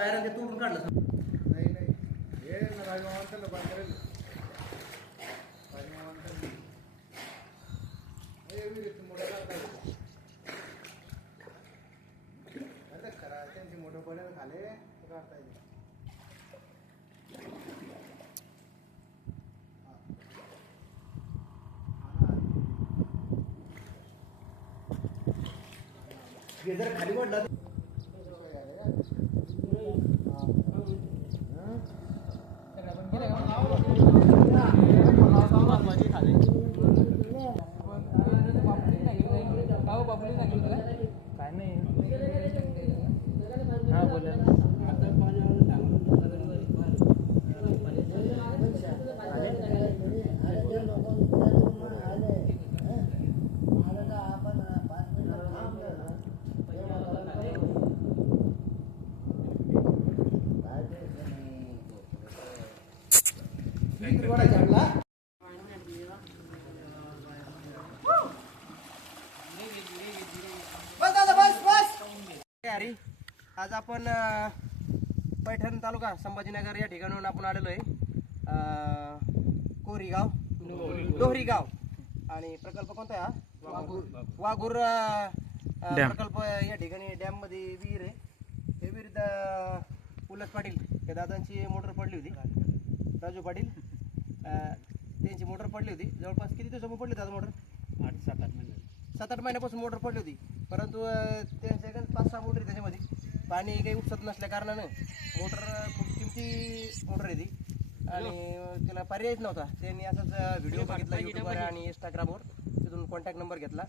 Wire ते तोडून काढलं. नाही नाही हे राजमामांचं लोक करेल राजमामांचं हे विहिरीत मोठं काढता अरे खरा त्यांची मोठं पडेल खाले काढता येईल. जर खाली पडला काय नाही. हा बोला आज आपण पैठण तालुका संभाजीनगर या ठिकाणाहून आपण आलेलो आहे. कोरीगाव डोहरी गाव आणि प्रकल्प कोणता आहे हा? वाघूर प्रकल्प. या ठिकाणी डॅम मध्ये विहीर आहे. हे विहीर उल्हास पाटील या दादांची मोटर पडली होती. राजू पाटील त्यांची मोटर पडली होती. जवळपास किती दिवसापासून पडली दादा मोटर? 7-8 महिन्यापासून मोटर पडली होती. परंतु त्यांच्या 5-6 मोटर त्याच्यामध्ये पाणी काही उपसत नसल्या कारणानं मोटर खूप किमती मोटर आहे ती आणि त्याला पर्यायच नव्हता. त्यांनी असाच व्हिडिओ बघितला यूट्यूबवर आणि इंस्टाग्रामवर, तिथून कॉन्टॅक्ट नंबर घेतला.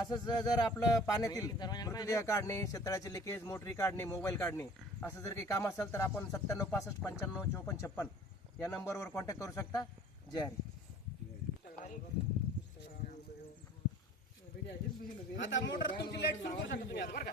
असंच जर आपलं पाण्यातील मृतदेह काढणे, शेततळ्याचे लिकेज, मोटरी काढणे, मोबाईल काढणे असं जर काही काम असेल तर आपण 97 65 55 54 56 या नंबरवर कॉन्टॅक्ट करू शकता. जय हरी. आता मोटर तुमची लाईट सुरू करू शकता तुम्ही आता बरं का.